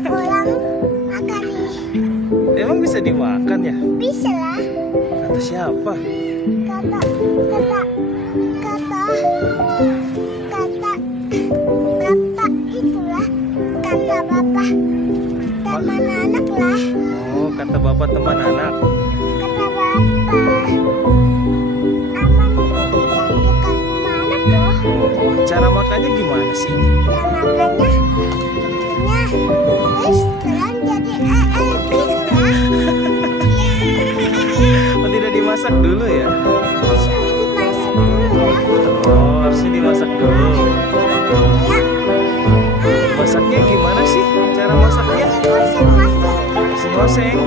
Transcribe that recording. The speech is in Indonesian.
pulang makan nih. Emang bisa dimakan ya? Bisa lah. Kata siapa? Kata bapak itulah. Kata bapak teman anak lah. Oh, kata bapak teman anak. Kata bapak aman yang dekat rumah anak loh. Oh, cara makannya gimana sih? Dan makannya terus telan jadi gitu lah. Oh, tidak dimasak dulu ya? Sudah dimasak dulu lah. Oh, harusnya dimasak dulu. Ya, Masaknya gimana sih? Cara masaknya? masing-masing. Oseng-oseng.